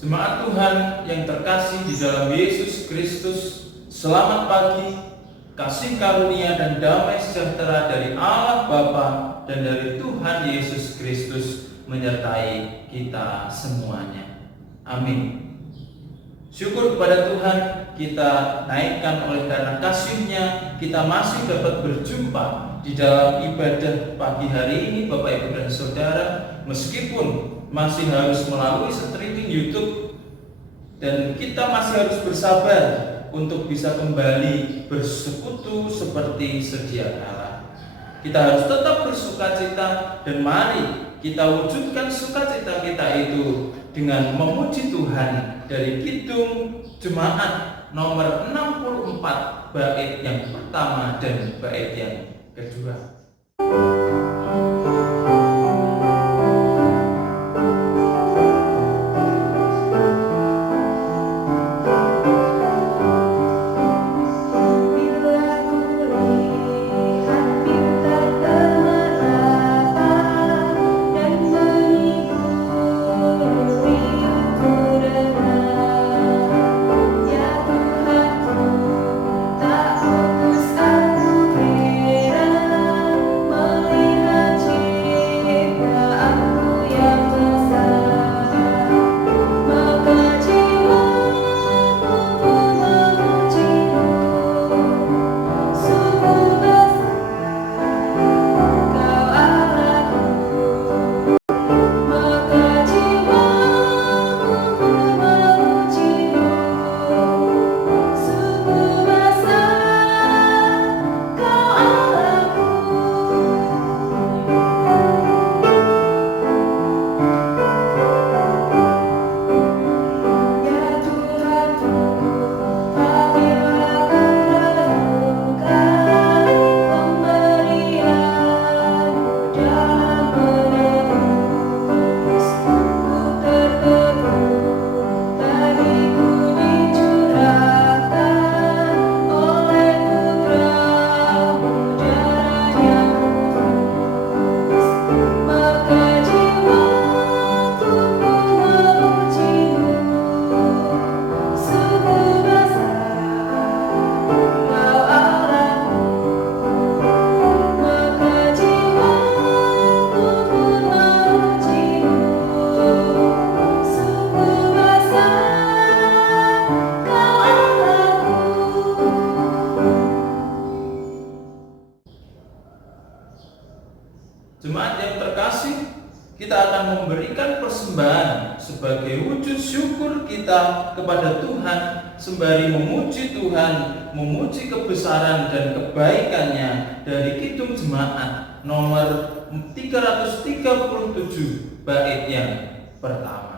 Jemaat Tuhan yang terkasih di dalam Yesus Kristus, selamat pagi. Kasih karunia dan damai sejahtera dari Allah Bapa dan dari Tuhan Yesus Kristus menyertai kita semuanya. Amin. Syukur kepada Tuhan, kita naikkan oleh karena kasih-Nya kita masih dapat berjumpa di dalam ibadah pagi hari ini, Bapak Ibu dan Saudara, meskipun masih harus melalui streaming YouTube dan kita masih harus bersabar untuk bisa kembali bersekutu seperti sedia kala. Kita harus tetap bersukacita dan mari kita wujudkan sukacita kita itu dengan memuji Tuhan dari Kidung Jemaat nomor 64 bait yang pertama dan bait yang kedua. Jemaat yang terkasih, kita akan memberikan persembahan sebagai wujud syukur kita kepada Tuhan, sembari memuji Tuhan, memuji kebesaran dan kebaikannya dari Kidung Jemaat nomor 337 bait yang pertama.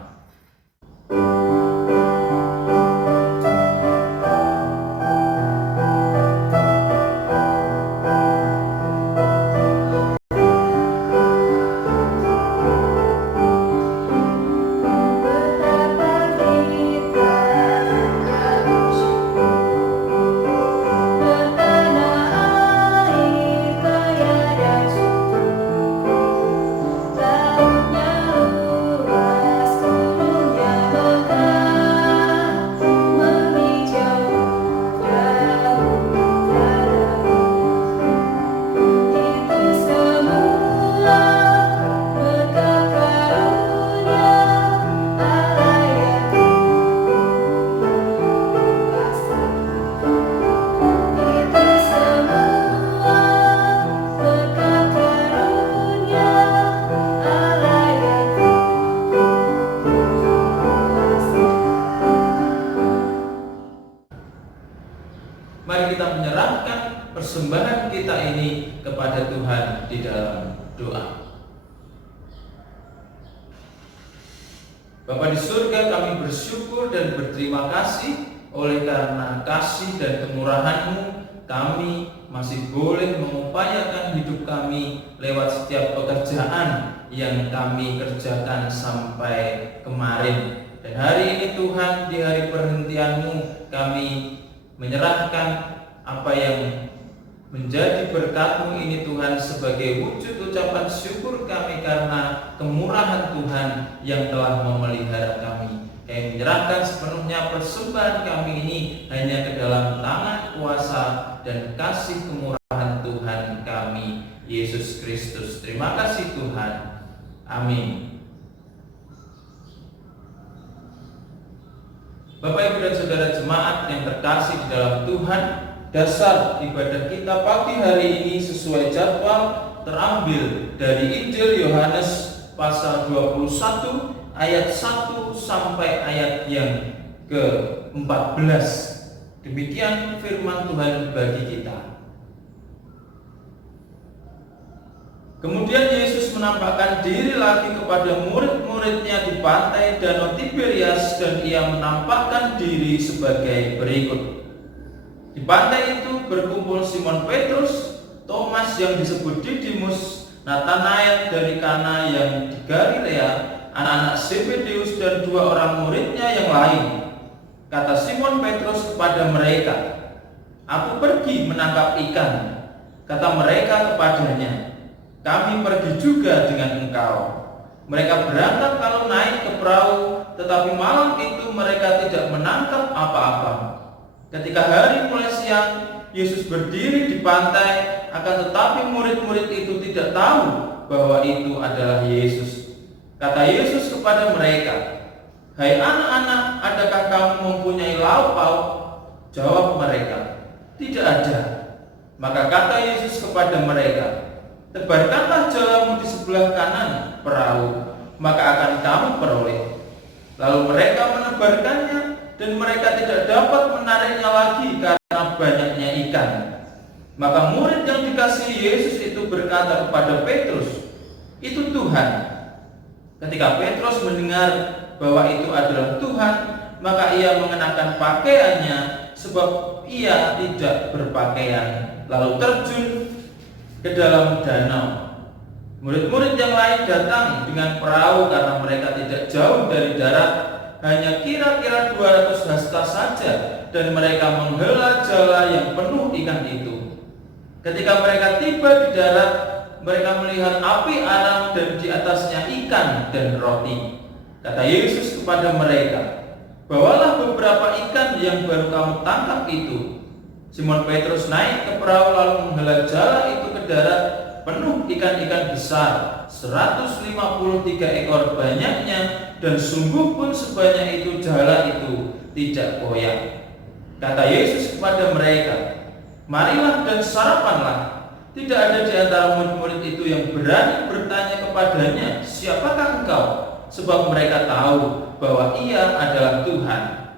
Mari kita menyerahkan persembahan kita ini kepada Tuhan di dalam doa. Bapa di surga, kami bersyukur dan berterima kasih oleh karena kasih dan kemurahan-Mu, kami masih boleh mengupayakan hidup kami lewat setiap pekerjaan yang kami kerjakan sampai kemarin. Dan hari ini Tuhan, di hari perhentian-Mu, kami menyerahkan apa yang menjadi berkat-Mu ini Tuhan sebagai wujud ucapan syukur kami karena kemurahan Tuhan yang telah memelihara kami. Kami menyerahkan sepenuhnya persembahan kami ini hanya ke dalam tangan kuasa dan kasih kemurahan Tuhan kami, Yesus Kristus. Terima kasih Tuhan. Amin. Bapak, Ibu, dan Saudara jemaat yang terkasih di dalam Tuhan, dasar ibadah kita pagi hari ini sesuai jadwal terambil dari Injil Yohanes pasal 21 ayat 1 sampai ayat yang ke-14. Demikian firman Tuhan bagi kita. Kemudian Yesus menampakkan diri lagi kepada murid-muridnya di pantai Danau Tiberias, dan ia menampakkan diri sebagai berikut. Di pantai itu berkumpul Simon Petrus, Thomas yang disebut Didimus, Natanael dari Kana yang di Galilea, anak-anak Zebedeus, dan 2 orang muridnya yang lain. Kata Simon Petrus kepada mereka, "Aku pergi menangkap ikan." Kata mereka kepadanya, "Kami pergi juga dengan engkau." Mereka berangkat lalu naik ke perahu, tetapi malam itu mereka tidak menangkap apa-apa. Ketika hari mulai siang, Yesus berdiri di pantai, akan tetapi murid-murid itu tidak tahu bahwa itu adalah Yesus. Kata Yesus kepada mereka, "Hai anak-anak, adakah kamu mempunyai lauk pauk?" Jawab mereka, "Tidak ada." Maka kata Yesus kepada mereka, "Tebarkanlah jalamu di sebelah kanan perahu, maka akan kamu peroleh." Lalu mereka menebarkannya, dan mereka tidak dapat menariknya lagi karena banyaknya ikan. Maka murid yang dikasihi Yesus itu berkata kepada Petrus, "Itu Tuhan." Ketika Petrus mendengar bahwa itu adalah Tuhan, maka ia mengenakan pakaiannya, sebab ia tidak berpakaian, lalu terjun ke dalam danau. Murid-murid yang lain datang dengan perahu karena mereka tidak jauh dari darat, hanya kira-kira 200 hasta saja, dan mereka menghela jala yang penuh ikan itu. Ketika mereka tiba di darat, mereka melihat api arang dan di atasnya ikan dan roti. Kata Yesus kepada mereka, "Bawalah beberapa ikan yang baru kamu tangkap itu." Simon Petrus naik ke perahu lalu menghela jala itu ke darat, penuh ikan-ikan besar, 153 ekor banyaknya, dan sungguh pun sebanyak itu jala itu tidak koyak. Kata Yesus kepada mereka, "Marilah dan sarapanlah." Tidak ada di antara murid-murid itu yang berani bertanya kepadanya, "Siapakah engkau?" Sebab mereka tahu bahwa ia adalah Tuhan.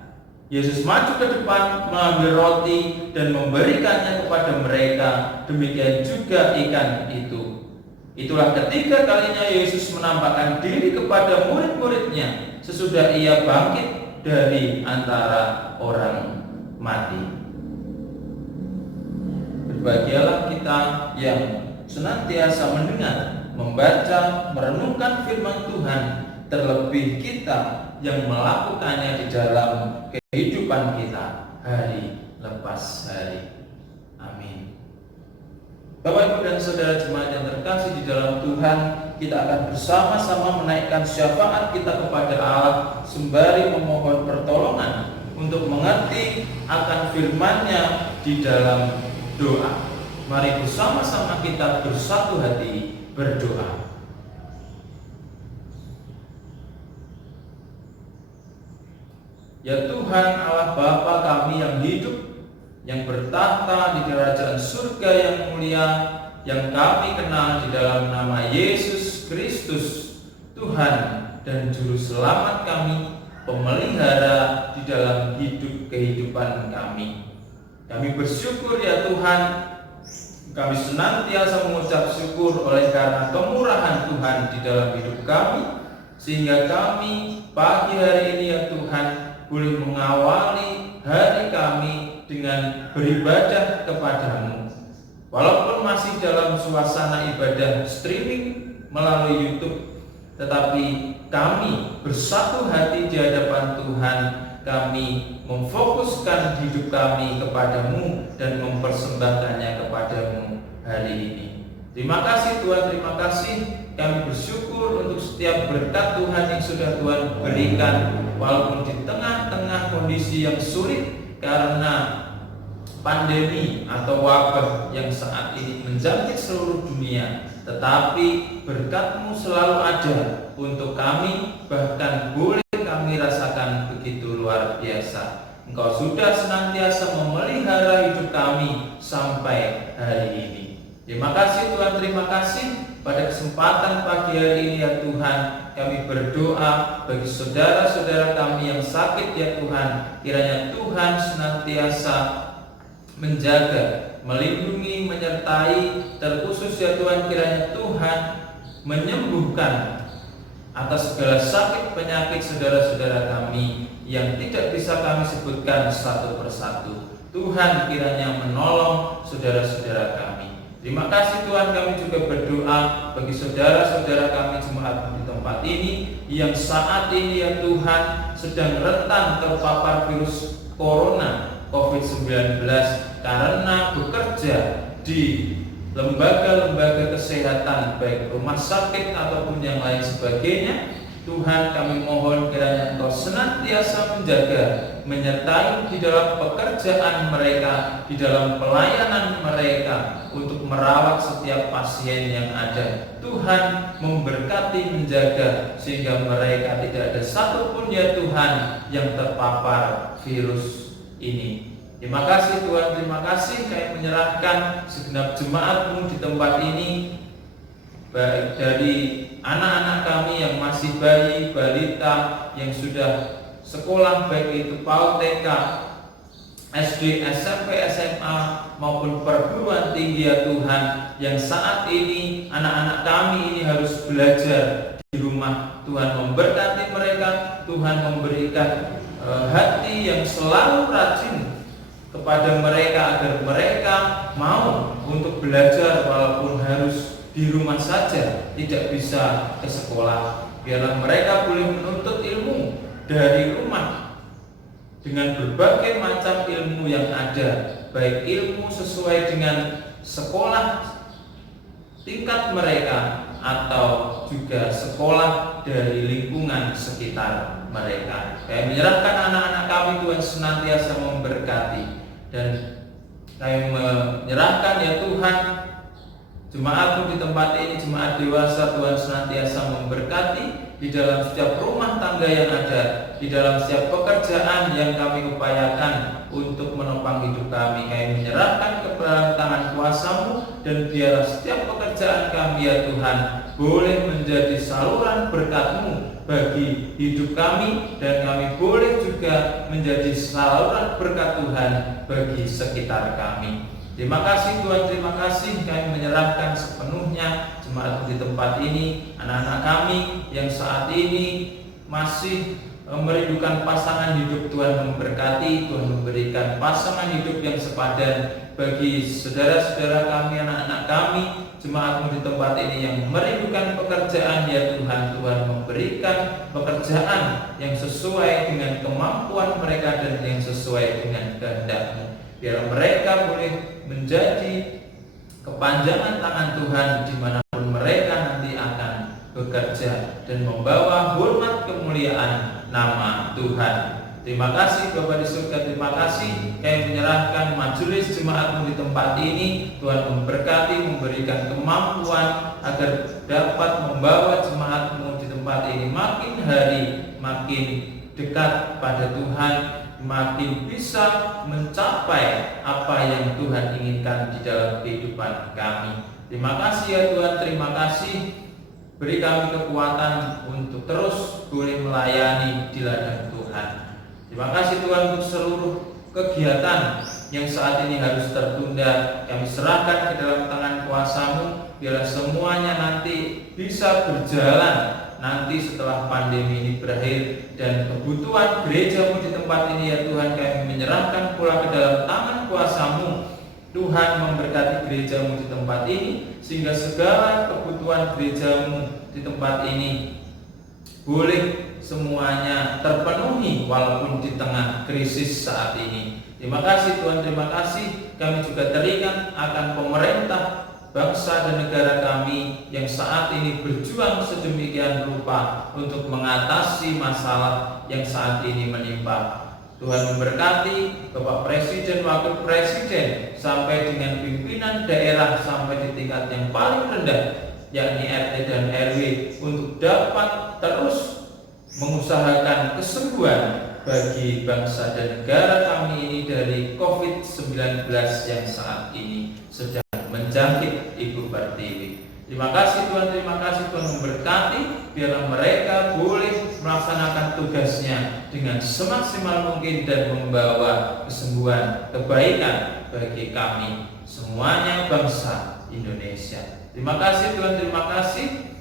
Yesus maju ke depan, mengambil roti dan memberikannya kepada mereka, demikian juga ikan itu. Itulah ketiga kalinya Yesus menampakkan diri kepada murid-muridnya sesudah ia bangkit dari antara orang mati. Berbahagialah kita yang senantiasa mendengar, membaca, merenungkan firman Tuhan, terlebih kita yang melakukannya di dalam kehidupan kita hari lepas hari. Amin. Bapak, Ibu, dan Saudara jemaat yang terkasih di dalam Tuhan, kita akan bersama-sama menaikkan syafaat kita kepada Allah sembari memohon pertolongan untuk mengerti akan firman-Nya di dalam doa. Mari bersama-sama kita bersatu hati berdoa. Ya Tuhan Allah Bapa kami yang hidup, yang bertahta di kerajaan surga yang mulia, yang kami kenal di dalam nama Yesus Kristus, Tuhan dan Juru Selamat kami, pemelihara di dalam hidup kehidupan kami. Kami bersyukur ya Tuhan, kami senantiasa mengucap syukur oleh karena kemurahan Tuhan di dalam hidup kami, sehingga kami pagi hari ini ya Tuhan boleh mengawali hari kami dengan beribadah kepadamu. Walaupun masih dalam suasana ibadah streaming melalui YouTube, tetapi kami bersatu hati di hadapan Tuhan. Kami memfokuskan hidup kami kepadamu dan mempersembahkannya kepadamu hari ini. Terima kasih Tuhan, terima kasih kami bersyukur untuk setiap berkat Tuhan yang sudah Tuhan berikan, walaupun di tengah-tengah kondisi yang sulit karena pandemi atau wabah yang saat ini menjangkit seluruh dunia, tetapi berkat-Mu selalu ada untuk kami, bahkan boleh kami rasakan begitu luar biasa. Engkau sudah senantiasa memelihara hidup kami sampai hari ini. Terima kasih Tuhan, terima kasih pada kesempatan pagi hari ini ya Tuhan. Kami berdoa bagi saudara-saudara kami yang sakit ya Tuhan. Kiranya Tuhan senantiasa menjaga, melindungi, menyertai, terkhusus ya Tuhan, kiranya Tuhan menyembuhkan atas segala sakit penyakit saudara-saudara kami yang tidak bisa kami sebutkan satu persatu. Tuhan kiranya menolong saudara-saudara kami. Terima kasih Tuhan, kami juga berdoa bagi saudara-saudara kami jemaat di tempat ini yang saat ini ya Tuhan sedang rentan terpapar virus corona COVID-19 karena bekerja di lembaga-lembaga kesehatan, baik rumah sakit ataupun yang lain sebagainya. Tuhan, kami mohon kiranya Engkau senantiasa menjaga, menyertai di dalam pekerjaan mereka, di dalam pelayanan mereka untuk merawat setiap pasien yang ada. Tuhan memberkati, menjaga sehingga mereka tidak ada satupun ya Tuhan yang terpapar virus ini. Terima kasih Tuhan, terima kasih. Kami menyerahkan segenap jemaat-Mu di tempat ini, baik dari anak-anak kami yang masih bayi, balita, yang sudah sekolah, baik itu PAUD, TK, SD, SMP, SMA, maupun perguruan tinggi ya Tuhan, yang saat ini anak-anak kami ini harus belajar di rumah. Tuhan memberkati mereka, Tuhan memberikan hati yang selalu rajin kepada mereka agar mereka mau untuk belajar walaupun harus di rumah saja, tidak bisa ke sekolah. Biarlah mereka boleh menuntut ilmu dari rumah dengan berbagai macam ilmu yang ada, baik ilmu sesuai dengan sekolah tingkat mereka atau juga sekolah dari lingkungan sekitar mereka. Kami menyerahkan anak-anak kami, Tuhan senantiasa memberkati, dan kami menyerahkan ya Tuhan jemaat-Mu di tempat ini, jemaat dewasa, Tuhan senantiasa memberkati di dalam setiap rumah tangga yang ada, di dalam setiap pekerjaan yang kami upayakan untuk menopang hidup kami. Kami menyerahkan kepada tangan kuasa-Mu, dan biarlah setiap pekerjaan kami ya Tuhan boleh menjadi saluran berkat-Mu bagi hidup kami, dan kami boleh juga menjadi saluran berkat Tuhan bagi sekitar kami. Terima kasih Tuhan, terima kasih. Kami menyerahkan sepenuhnya jemaat di tempat ini, anak-anak kami yang saat ini masih merindukan pasangan hidup. Tuhan memberkati, Tuhan memberikan pasangan hidup yang sepadan bagi saudara-saudara kami, anak-anak kami, jemaat-Mu di tempat ini yang merindukan pekerjaan ya Tuhan. Tuhan memberikan pekerjaan yang sesuai dengan kemampuan mereka dan yang sesuai dengan kehendak-Mu. Biar mereka boleh menjadi kepanjangan tangan Tuhan dimanapun mereka nanti akan bekerja dan membawa hormat kemuliaan nama Tuhan. Terima kasih Bapa di surga, terima kasih. Kami menyerahkan majelis jemaat-Mu di tempat ini. Tuhan memberkati, memberikan kemampuan agar dapat membawa jemaat-Mu di tempat ini makin hari makin dekat pada Tuhan, makin bisa mencapai apa yang Tuhan inginkan di dalam kehidupan kami. Terima kasih ya Tuhan, terima kasih. Beri kami kekuatan untuk terus boleh melayani di ladang Tuhan. Terima kasih Tuhan untuk seluruh kegiatan yang saat ini harus tertunda. Kami serahkan ke dalam tangan kuasa-Mu. Biarlah semuanya nanti bisa berjalan nanti setelah pandemi ini berakhir, dan kebutuhan gereja-Mu di tempat ini ya Tuhan kami menyerahkan pula ke dalam tangan kuasa-Mu. Tuhan memberkati gereja-Mu di tempat ini sehingga segala kebutuhan gereja-Mu di tempat ini boleh semuanya terpenuhi walaupun di tengah krisis saat ini. Terima kasih Tuhan, terima kasih. Kami juga teringat akan pemerintah bangsa dan negara kami yang saat ini berjuang sedemikian rupa untuk mengatasi masalah yang saat ini menimpa. Tuhan memberkati Bapak Presiden, Wakil Presiden, sampai dengan pimpinan daerah sampai di tingkat yang paling rendah, yakni RT dan RW, untuk dapat terus mengusahakan kesembuhan bagi bangsa dan negara kami ini dari COVID-19 yang saat ini sedang menjangkit Ibu Pertiwi. Terima kasih Tuhan, terima kasih Tuhan memberkati, biarlah mereka boleh melaksanakan tugasnya dengan semaksimal mungkin dan membawa kesembuhan, kebaikan bagi kami semuanya bangsa Indonesia. Terima kasih Tuhan, terima kasih.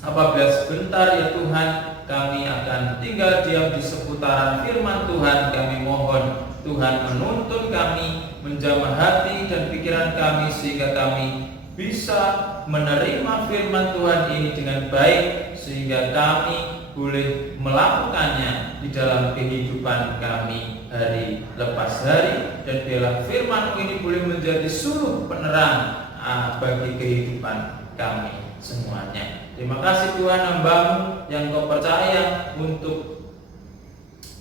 Apabila sebentar ya Tuhan kami akan tinggal diam di seputaran firman Tuhan, kami mohon Tuhan menuntun kami, menjamah hati dan pikiran kami sehingga kami bisa menerima firman Tuhan ini dengan baik, sehingga kami boleh melakukannya di dalam kehidupan kami hari lepas hari, dan biarlah firman ini boleh menjadi suluh penerang bagi kehidupan kami semuanya. Terima kasih Tuhan, hamba-Mu yang Kau percaya untuk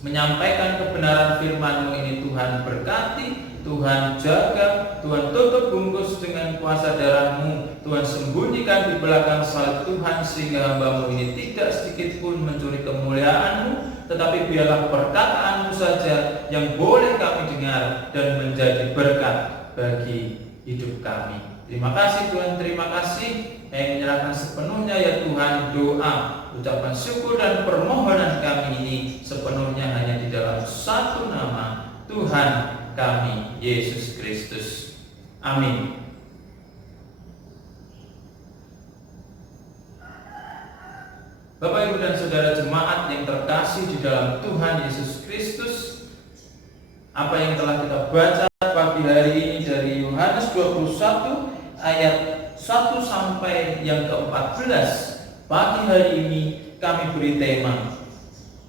menyampaikan kebenaran firman-Mu ini. Tuhan berkati, Tuhan jaga, Tuhan tutup bungkus dengan kuasa darah-Mu, Tuhan sembunyikan di belakang salib Tuhan, sehingga hamba-Mu ini tidak sedikit pun mencuri kemuliaan-Mu, tetapi biarlah perkataan-Mu saja yang boleh kami dengar dan menjadi berkat bagi hidup kami. Terima kasih Tuhan, terima kasih. Yang menyerahkan sepenuhnya ya Tuhan doa, ucapan syukur dan permohonan kami ini sepenuhnya hanya di dalam satu nama, Tuhan kami Yesus Kristus. Amin. Bapak, Ibu dan Saudara jemaat yang terkasih di dalam Tuhan Yesus Kristus, apa yang telah kita baca pagi hari ini dari Yohanes 21 ayat 1 sampai yang ke-14, pagi hari ini kami beri tema,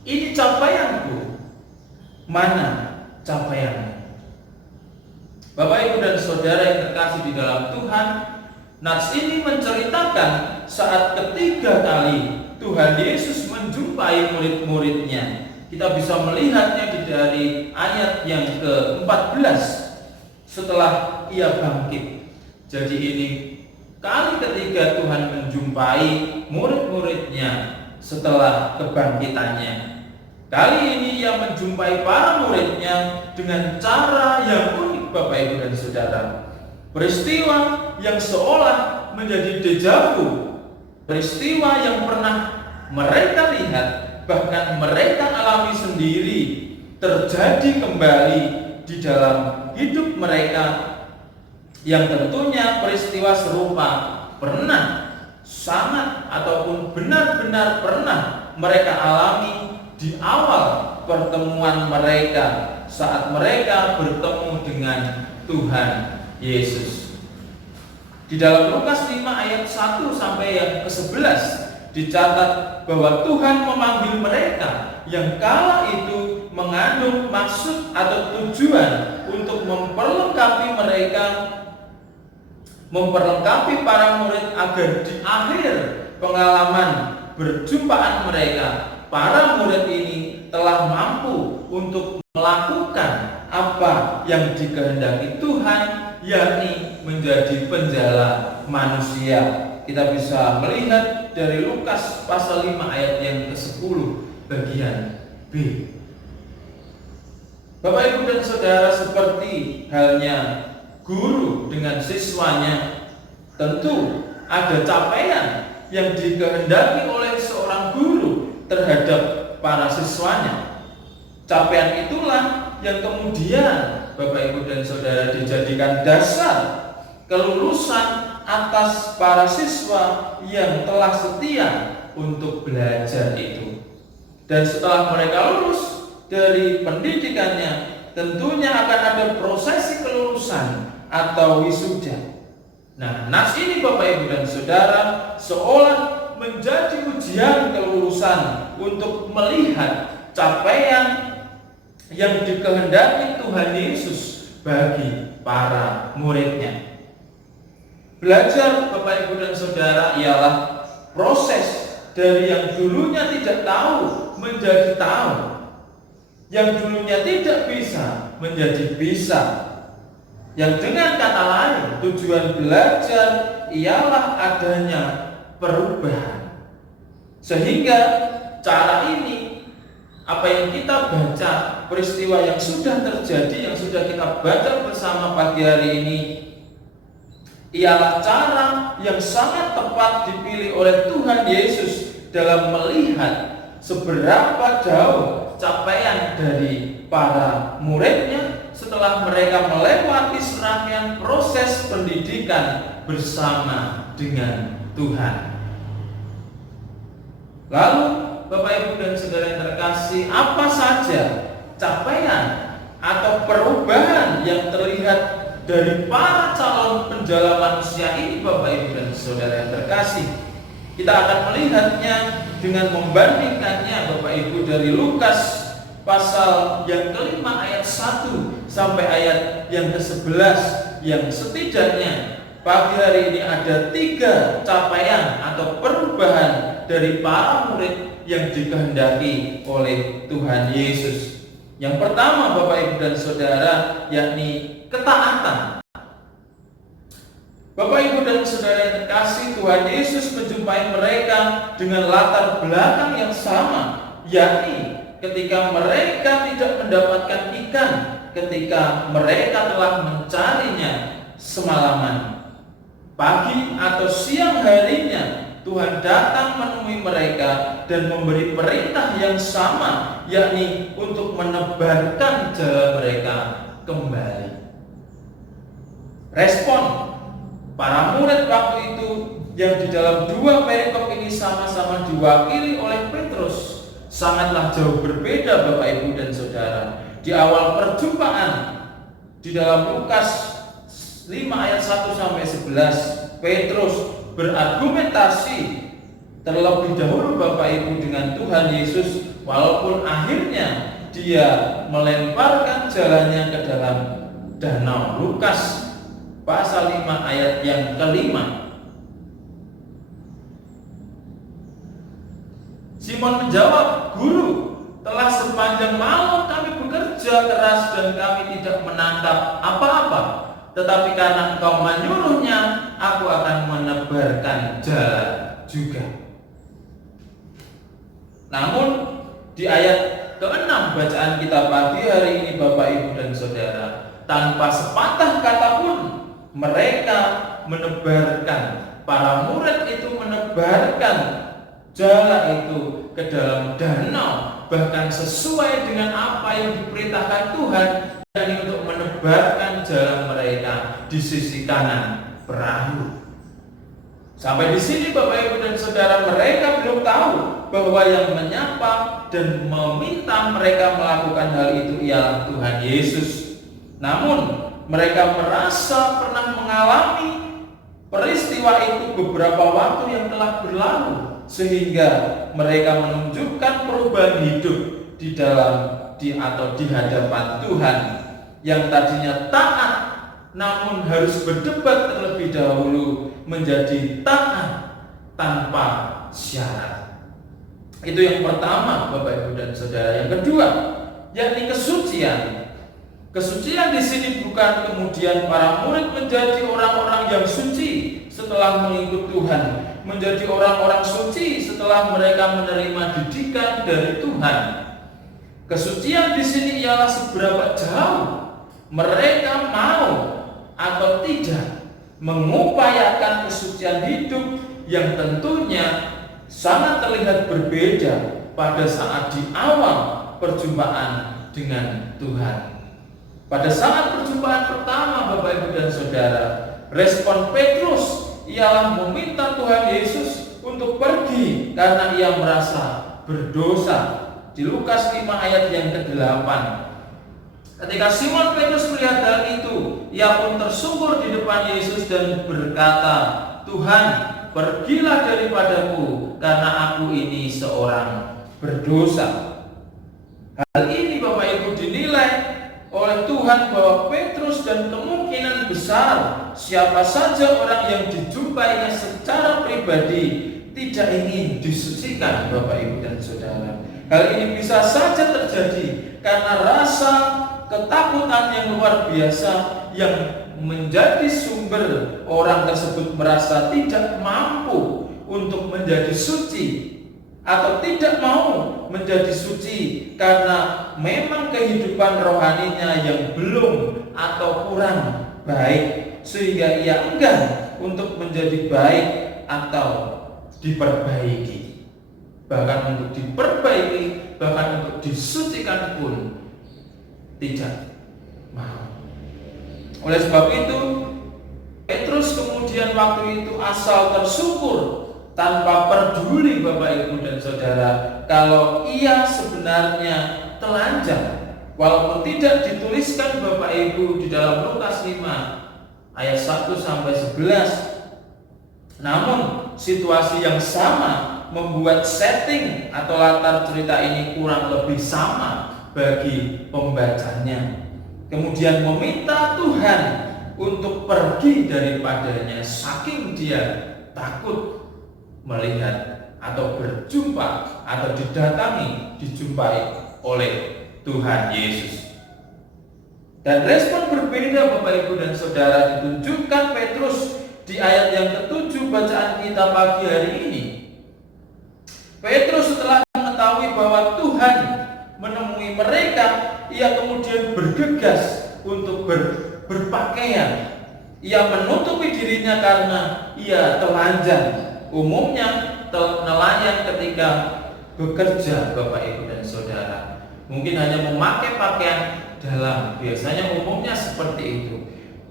ini capaianku, mana capaianmu? Bapak, Ibu dan Saudara yang terkasih di dalam Tuhan, nats ini menceritakan saat ketiga kali Tuhan Yesus menjumpai murid-muridnya. Kita bisa melihatnya dari ayat yang ke-14 setelah ia bangkit. Jadi ini kali ketiga Tuhan menjumpai murid-muridnya setelah kebangkitannya. Kali ini ia menjumpai para muridnya dengan cara yang unik, Bapak, Ibu dan Saudara. Peristiwa yang seolah menjadi deja vu, peristiwa yang pernah mereka lihat, bahkan mereka alami sendiri, terjadi kembali di dalam hidup mereka, yang tentunya peristiwa serupa pernah sangat ataupun benar-benar pernah mereka alami di awal pertemuan mereka saat mereka bertemu dengan Tuhan Yesus. Di dalam Lukas 5 ayat 1 sampai yang ke-11 dicatat bahwa Tuhan memanggil mereka yang kala itu mengandung maksud atau tujuan untuk memperlengkapi para murid agar di akhir pengalaman berjumpaan mereka, para murid ini telah mampu untuk melakukan apa yang dikehendaki Tuhan, yakni menjadi penjala manusia. Kita bisa melihat dari Lukas pasal 5 ayat yang ke-10 bagian B. Bapak, Ibu dan Saudara, seperti halnya guru dengan siswanya, tentu ada capaian yang dikehendaki oleh seorang guru terhadap para siswanya. Capaian itulah yang kemudian, Bapak, Ibu dan Saudara, dijadikan dasar kelulusan atas para siswa yang telah setia untuk belajar itu. Dan setelah mereka lulus dari pendidikannya, tentunya akan ada prosesi kelulusan atau wisuda. Nah, nas ini, Bapak, Ibu dan Saudara, seolah menjadi ujian kelulusan untuk melihat capaian yang dikehendaki Tuhan Yesus bagi para muridnya. Belajar Bapak Ibu dan Saudara ialah proses dari yang dulunya tidak tahu menjadi tahu, yang dulunya tidak bisa menjadi bisa. Yang dengan kata lain, tujuan belajar ialah adanya perubahan. Sehingga cara ini, apa yang kita baca, peristiwa yang sudah terjadi, yang sudah kita baca bersama pagi hari ini, ialah cara yang sangat tepat dipilih oleh Tuhan Yesus dalam melihat seberapa jauh capaian dari para muridnya setelah mereka melewati serangkaian proses pendidikan bersama dengan Tuhan. Lalu Bapak Ibu dan Saudara yang terkasih, apa saja capaian atau perubahan yang terlihat dari para calon penjala manusia ini Bapak Ibu dan Saudara yang terkasih? Kita akan melihatnya dengan membandingkannya Bapak Ibu dari Lukas pasal yang kelima ayat 1 sampai ayat yang ke-11, yang setidaknya pagi hari ini ada 3 capaian atau perubahan dari para murid yang dikehendaki oleh Tuhan Yesus. Yang pertama Bapak Ibu dan Saudara, yakni ketaatan. Bapak Ibu dan Saudara yang terkasih, Tuhan Yesus menjumpai mereka dengan latar belakang yang sama, yakni ketika mereka tidak mendapatkan ikan, ketika mereka telah mencarinya semalaman. Pagi atau siang harinya Tuhan datang menemui mereka dan memberi perintah yang sama, yakni untuk menebarkan jalan mereka kembali. Respon para murid waktu itu yang di dalam 2 perikop ini sama-sama diwakili oleh Petrus sangatlah jauh berbeda Bapak Ibu dan Saudara. Di awal perjumpaan di dalam Lukas 5 ayat 1 sampai 11, Petrus berargumentasi terlebih dahulu Bapak Ibu dengan Tuhan Yesus, walaupun akhirnya dia melemparkan jalannya ke dalam danau. Lukas pasal 5 ayat yang kelima. Simon menjawab, "Guru, telah sepanjang malam kami bekerja keras dan kami tidak menangkap apa-apa. Tetapi karena Engkau menyuruhnya, aku akan menebarkan jalan juga." Namun di ayat ke-6 bacaan kita pagi hari ini Bapak Ibu dan Saudara, tanpa sepatah kata pun mereka menebarkan, para murid itu menebarkan jala itu ke dalam danau, bahkan sesuai dengan apa yang diperintahkan Tuhan, yakni untuk menebarkan jalan mereka di sisi kanan perahu. Sampai di sini Bapak Ibu dan Saudara, mereka belum tahu bahwa yang menyapa dan meminta mereka melakukan hal itu ialah Tuhan Yesus. Namun mereka merasa pernah mengalami peristiwa itu beberapa waktu yang telah berlalu, sehingga mereka menunjukkan perubahan hidup di hadapan Tuhan. Yang tadinya taat namun harus berdebat terlebih dahulu menjadi taat tanpa syarat. Itu yang pertama Bapak Ibu dan Saudara. Yang kedua, yakni kesucian. Kesucian di sini bukan kemudian para murid menjadi orang-orang yang suci setelah mengikut Tuhan, menjadi orang-orang suci setelah mereka menerima didikan dari Tuhan. Kesucian di sini ialah seberapa jauh mereka mau atau tidak mengupayakan kesucian hidup yang tentunya sangat terlihat berbeda pada saat di awal perjumpaan dengan Tuhan. Pada saat perjumpaan pertama Bapak Ibu dan Saudara, respon Petrus ialah meminta Tuhan Yesus untuk pergi karena ia merasa berdosa. Di Lukas 5 ayat yang ke-8. Ketika Simon Petrus melihat hal itu, ia pun tersungkur di depan Yesus dan berkata, "Tuhan, pergilah daripadaku karena aku ini seorang berdosa." Hal ini Bapak Ibu dinilai oleh Tuhan bahwa Petrus dan kemungkinan besar siapa saja orang yang dijumpainya secara pribadi tidak ingin disucikan, Bapak Ibu dan Saudara. Hal ini bisa saja terjadi karena rasa ketakutan yang luar biasa yang menjadi sumber orang tersebut merasa tidak mampu untuk menjadi suci atau tidak mau menjadi suci karena memang kehidupan rohaninya yang belum atau kurang baik, sehingga ia enggan untuk menjadi baik atau diperbaiki. Bahkan untuk diperbaiki, bahkan untuk disucikan pun tidak mau. Oleh sebab itu, Petrus kemudian waktu itu asal tersyukur tanpa peduli, Bapak Ibu dan Saudara, kalau ia sebenarnya telanjang. Walaupun tidak dituliskan, Bapak Ibu, di dalam Lukas 5 ayat 1 sampai 11. Namun situasi yang sama membuat setting atau latar cerita ini kurang lebih sama bagi pembacanya. Kemudian meminta Tuhan untuk pergi daripadanya saking dia takut melihat atau berjumpa atau dijumpai oleh Tuhan Yesus. Dan respon berbeda, Bapak Ibu dan Saudara, ditunjukkan Petrus di ayat yang ke-7 bacaan kita pagi hari ini. Petrus setelah mengetahui bahwa Tuhan menemui mereka, ia kemudian bergegas untuk berpakaian. Ia menutupi dirinya karena ia telanjang. Umumnya nelayan ketika bekerja, Bapak Ibu dan Saudara, mungkin hanya memakai pakaian dalam. Biasanya umumnya seperti itu.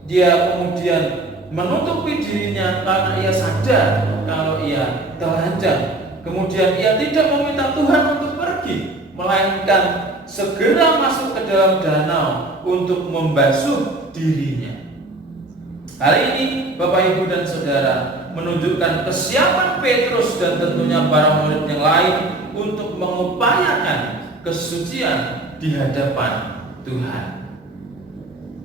Dia kemudian menutupi dirinya karena ia sadar kalau ia telanjang. Kemudian ia tidak meminta Tuhan untuk pergi, melainkan segera masuk ke dalam danau untuk membasuh dirinya. Hal ini, Bapak Ibu dan Saudara, menunjukkan kesiapan Petrus dan tentunya para murid yang lain untuk mengupayakan kesucian di hadapan Tuhan.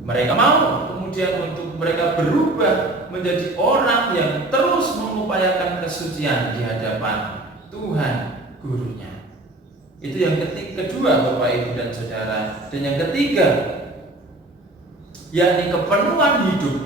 Mereka mau kemudian untuk mereka berubah menjadi orang yang terus mengupayakan kesucian di hadapan Tuhan gurunya. Itu yang kedua, Bapak Ibu dan Saudara. Dan yang ketiga, yakni kepenuhan hidup.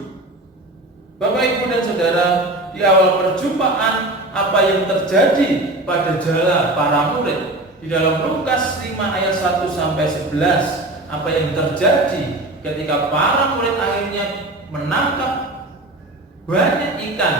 Bapak Ibu dan Saudara, di awal perjumpaan apa yang terjadi pada jala para murid di dalam Lukas 5 ayat 1 sampai 11, apa yang terjadi ketika para murid akhirnya menangkap banyak ikan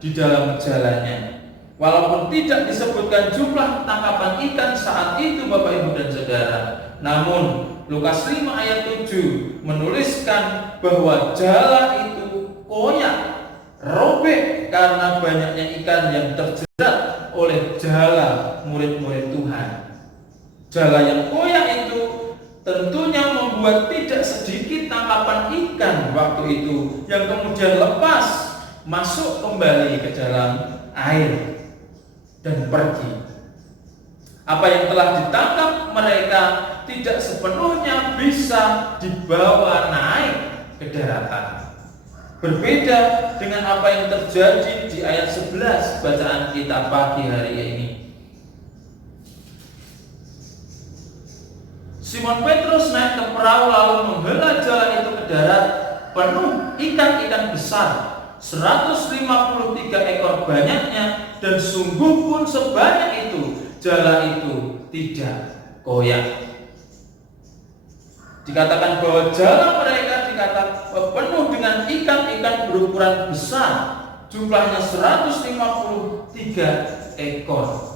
di dalam jalannya. Walaupun tidak disebutkan jumlah tangkapan ikan saat itu, Bapak Ibu dan Saudara, namun Lukas 5 ayat 7 menuliskan bahwa jala itu koyak, robek karena banyaknya ikan yang terjerat oleh jala murid-murid Tuhan. Jala yang koyak itu tentunya membuat tidak sedikit tangkapan ikan waktu itu yang kemudian lepas masuk kembali ke dalam air dan pergi. Apa yang telah ditangkap mereka tidak sepenuhnya bisa dibawa naik ke daratan. Berbeda dengan apa yang terjadi di ayat 11 bacaan kita pagi hari ini. Simon Petrus naik ke perahu lalu menghela jala itu ke darat penuh ikan-ikan besar, 153 ekor banyaknya, dan sungguh pun sebanyak itu jala itu tidak koyak. Dikatakan bahwa jala mereka penuh dengan ikan-ikan berukuran besar, jumlahnya 153 ekor.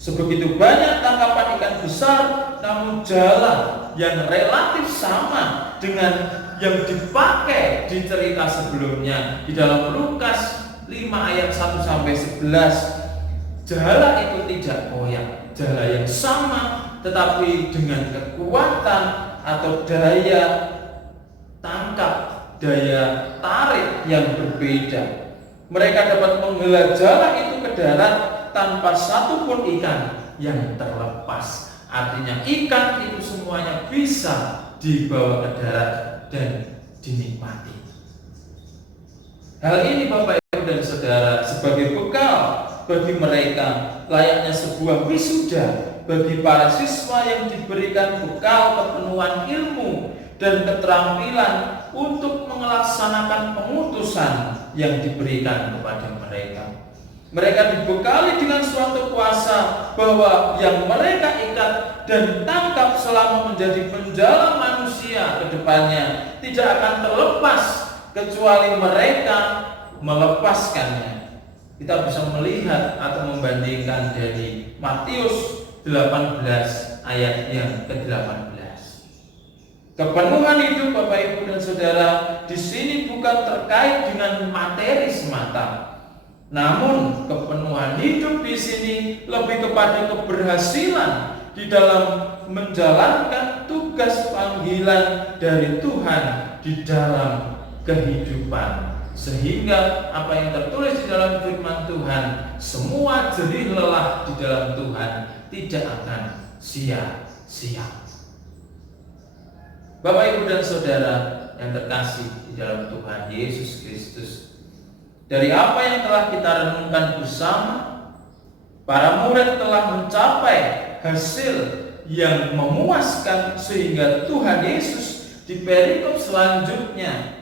Sebegitu banyak tangkapan ikan besar, namun jala yang relatif sama dengan yang dipakai di cerita sebelumnya di dalam Lukas 5 ayat 1 sampai 11. Jala itu tidak koyak, jala yang sama tetapi dengan kekuatan atau daya tangkap, daya tarik yang berbeda. Mereka dapat menghela jala itu ke darat tanpa satu pun ikan yang terlepas. Artinya ikan itu semuanya bisa dibawa ke darat dan dinikmati. Hal ini Bapak Ibu dan Saudara sebagai bekal bagi mereka, layaknya sebuah wisuda bagi para siswa yang diberikan bekal kepenuhan ilmu dan keterampilan untuk melaksanakan pengutusan yang diberikan kepada mereka. Mereka dibekali dengan suatu kuasa bahwa yang mereka ikat dan tangkap selama menjadi penjala manusia ke depannya tidak akan terlepas kecuali mereka melepaskannya. Kita bisa melihat atau membandingkan dari Matius 18 ayat yang ke-18. Kepenuhan hidup Bapak Ibu dan Saudara di sini bukan terkait dengan materi semata. Namun kepenuhan hidup di sini lebih kepada keberhasilan di dalam menjalankan tugas panggilan dari Tuhan di dalam kehidupan. Sehingga apa yang tertulis di dalam firman Tuhan, semua jerih lelah di dalam Tuhan tidak akan sia-sia. Bapak Ibu dan Saudara yang terkasih di dalam Tuhan Yesus Kristus, dari apa yang telah kita renungkan bersama, para murid telah mencapai hasil yang memuaskan sehingga Tuhan Yesus di perikop selanjutnya,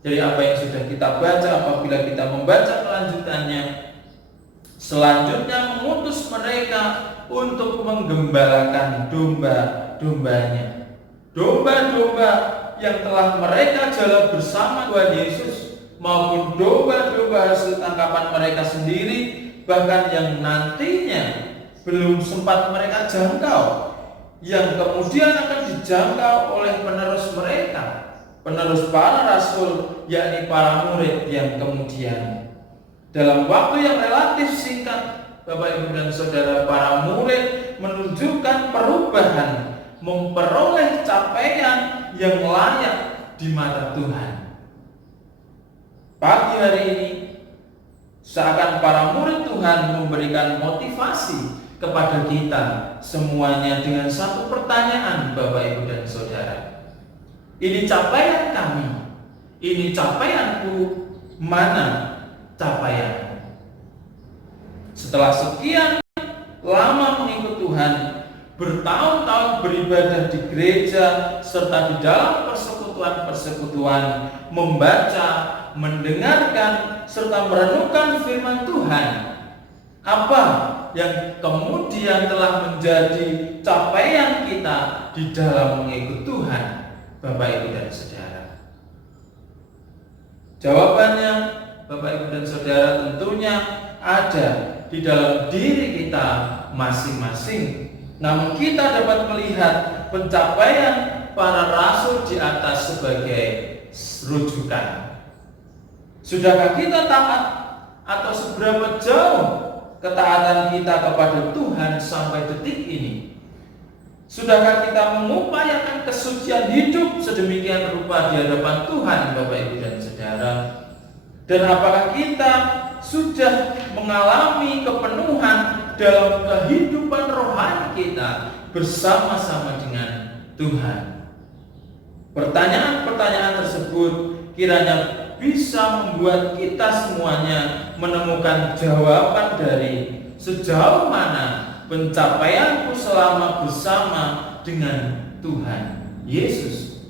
dari apa yang sudah kita baca, apabila kita membaca kelanjutannya, selanjutnya mengutus mereka untuk menggembalakan domba-dombanya. Domba-domba yang telah mereka jalan bersama Tuhan Yesus, maupun domba-domba hasil tangkapan mereka sendiri, bahkan yang nantinya belum sempat mereka jangkau, yang kemudian akan dijangkau oleh penerus mereka, penerus para rasul, yakni para murid yang kemudian dalam waktu yang relatif singkat, Bapak Ibu dan Saudara, para murid menunjukkan perubahan, memperoleh capaian yang layak di mata Tuhan. Pagi hari ini seakan para murid Tuhan memberikan motivasi kepada kita semuanya dengan satu pertanyaan, Bapak Ibu dan Saudara. Ini capaian kami, ini capaianku, mana capaian? Setelah sekian lama mengikut Tuhan, bertahun-tahun beribadah di gereja serta di dalam persekutuan-persekutuan, membaca, mendengarkan serta merenungkan firman Tuhan, apa yang kemudian telah menjadi capaian kita di dalam mengikut Tuhan, Bapak Ibu dan Saudara? Jawabannya, Bapak Ibu dan Saudara, tentunya ada di dalam diri kita masing-masing. Namun kita dapat melihat pencapaian para rasul di atas sebagai rujukan. Sudahkah kita taat, atau seberapa jauh ketaatan kita kepada Tuhan sampai detik ini? Sudahkah kita mengupayakan kesucian hidup sedemikian rupa di hadapan Tuhan, Bapak Ibu dan Saudara? Dan apakah kita sudah mengalami kepenuhan dalam kehidupan rohani kita bersama-sama dengan Tuhan? Pertanyaan-pertanyaan tersebut kiranya bisa membuat kita semuanya menemukan jawaban dari sejauh mana pencapaianku selama bersama dengan Tuhan Yesus.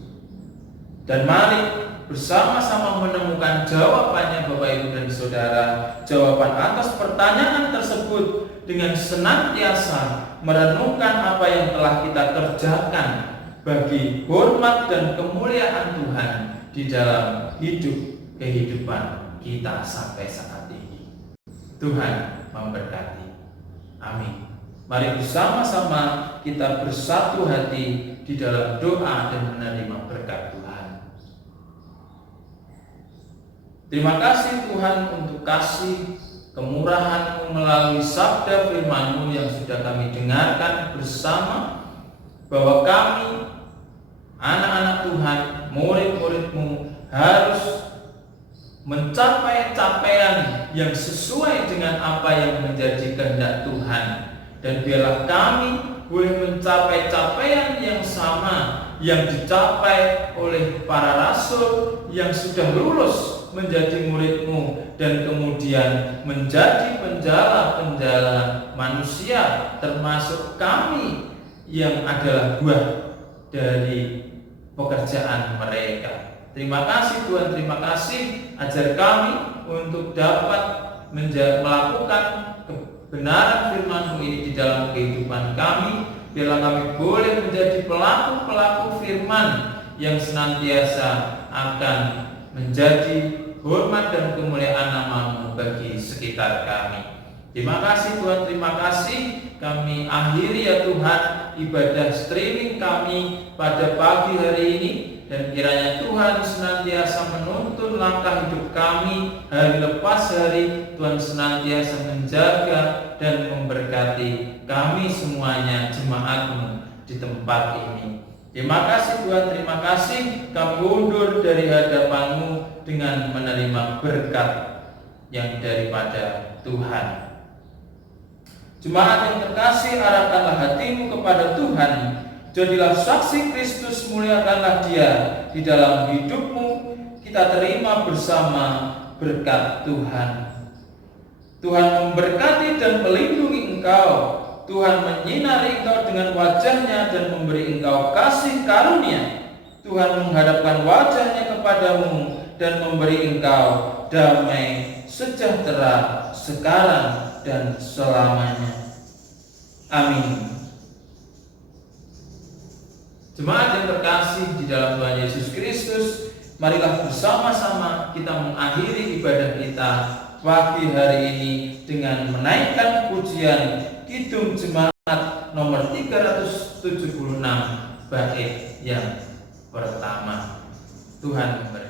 Dan mari bersama-sama menemukan jawabannya, Bapak Ibu dan Saudara, jawaban atas pertanyaan tersebut dengan senantiasa merenungkan apa yang telah kita kerjakan bagi hormat dan kemuliaan Tuhan di dalam kehidupan kita sampai saat ini. Tuhan memberkati. Amin. Mari bersama-sama kita bersatu hati di dalam doa dan menerima berkat Tuhan. Terima kasih Tuhan untuk kasih kemurahan-Mu melalui sabda firman-Mu yang sudah kami dengarkan bersama, bahwa kami, anak-anak Tuhan, murid-murid-Mu, harus mencapai capaian yang sesuai dengan apa yang menjadi kehendak Tuhan. Dan biarlah kami boleh mencapai capaian yang sama yang dicapai oleh para rasul yang sudah lulus menjadi murid-Mu dan kemudian menjadi penjala-penjala manusia, termasuk kami yang adalah buah dari pekerjaan mereka. Terima kasih Tuhan, terima kasih, ajar kami untuk dapat melakukan kebenaran firman-Mu ini di dalam kehidupan kami. Biarlah kami boleh menjadi pelaku-pelaku firman yang senantiasa akan menjadi hormat dan kemuliaan nama-Mu bagi sekitar kami. Terima kasih Tuhan, terima kasih. Kami akhiri ya Tuhan ibadah streaming kami pada pagi hari ini, dan kiranya Tuhan senantiasa menuntun langkah hidup kami hari lepas hari. Tuhan senantiasa menjaga dan memberkati kami semuanya, jemaat-Mu di tempat ini. Terima kasih Tuhan, terima kasih. Kami undur dari hadapan-Mu dengan menerima berkat yang daripada Tuhan. Jemaat yang terkasih, arahkanlah hatimu kepada Tuhan. Jadilah saksi Kristus, muliakanlah Dia di dalam hidupmu. Kita terima bersama berkat Tuhan. Tuhan memberkati dan melindungi engkau. Tuhan menyinari engkau dengan wajah-Nya dan memberi engkau kasih karunia. Tuhan menghadapkan wajah-Nya kepadamu dan memberi engkau damai sejahtera sekarang dan selamanya. Amin. Jemaat yang terkasih di dalam Tuhan Yesus Kristus, marilah bersama-sama kita mengakhiri ibadah kita pagi hari ini dengan menaikkan pujian Kidung Jemaat nomor 376 bait yang pertama. Tuhan memberkati.